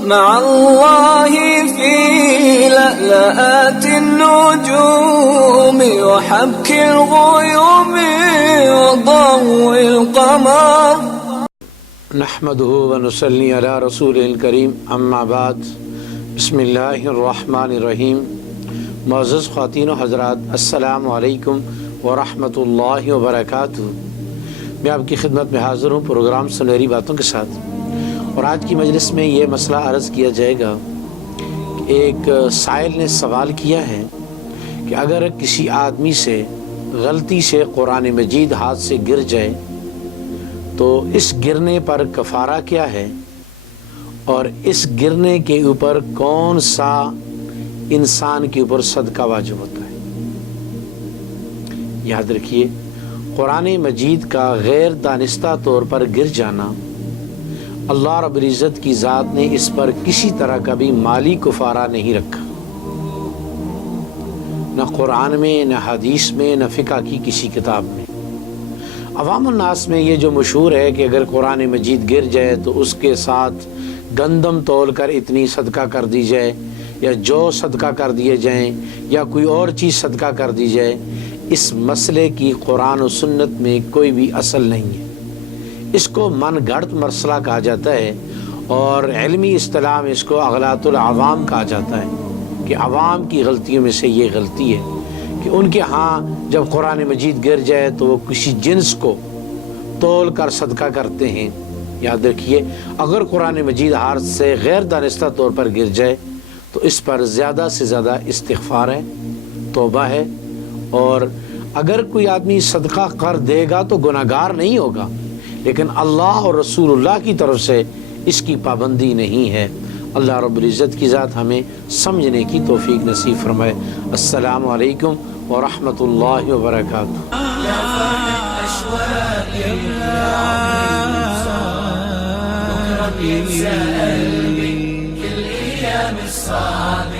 مع الله في لألآت النجوم وحبك الغيوم وضوء القمر. نحمده ونصلي على رسوله الكريم، اما بعد. بسم اللہ الرحمن الرحیم. معزز خواتین و حضرات، السلام علیکم ورحمۃ اللہ وبرکاتہ. میں آپ کی خدمت میں حاضر ہوں پروگرام سنہری باتوں کے ساتھ، اور آج کی مجلس میں یہ مسئلہ عرض کیا جائے گا کہ ایک سائل نے سوال کیا ہے کہ اگر کسی آدمی سے غلطی سے قرآن مجید ہاتھ سے گر جائے تو اس گرنے پر کفارہ کیا ہے، اور اس گرنے کے اوپر کون سا انسان کے اوپر صدقہ واجب ہوتا ہے. یاد رکھیے، قرآن مجید کا غیر دانستہ طور پر گر جانا، اللہ رب العزت کی ذات نے اس پر کسی طرح کا بھی مالی کفارہ نہیں رکھا، نہ قرآن میں، نہ حدیث میں، نہ فقہ کی کسی کتاب میں. عوام الناس میں یہ جو مشہور ہے کہ اگر قرآن مجید گر جائے تو اس کے ساتھ گندم تول کر اتنی صدقہ کر دی جائے، یا جو صدقہ کر دیے جائیں، یا کوئی اور چیز صدقہ کر دی جائے. اس مسئلے کی قرآن و سنت میں کوئی بھی اصل نہیں ہے. اس کو من گھڑت مسئلہ کہا جاتا ہے، اور علمی اصطلاح میں اس کو اغلاط العوام کہا جاتا ہے کہ عوام کی غلطیوں میں سے یہ غلطی ہے کہ ان کے ہاں جب قرآن مجید گر جائے تو وہ کسی جنس کو تول کر صدقہ کرتے ہیں. یاد رکھیے، اگر قرآن مجید ہاتھ سے غیر دانستہ طور پر گر جائے تو اس پر زیادہ سے زیادہ استغفار ہے، توبہ ہے، اور اگر کوئی آدمی صدقہ کر دے گا تو گناہگار نہیں ہوگا، لیکن اللہ اور رسول اللہ کی طرف سے اس کی پابندی نہیں ہے. اللہ رب العزت کی ذات ہمیں سمجھنے کی توفیق نصیب فرمائے. السلام علیکم ورحمۃ اللہ وبرکاتہ. كل أيام الصعب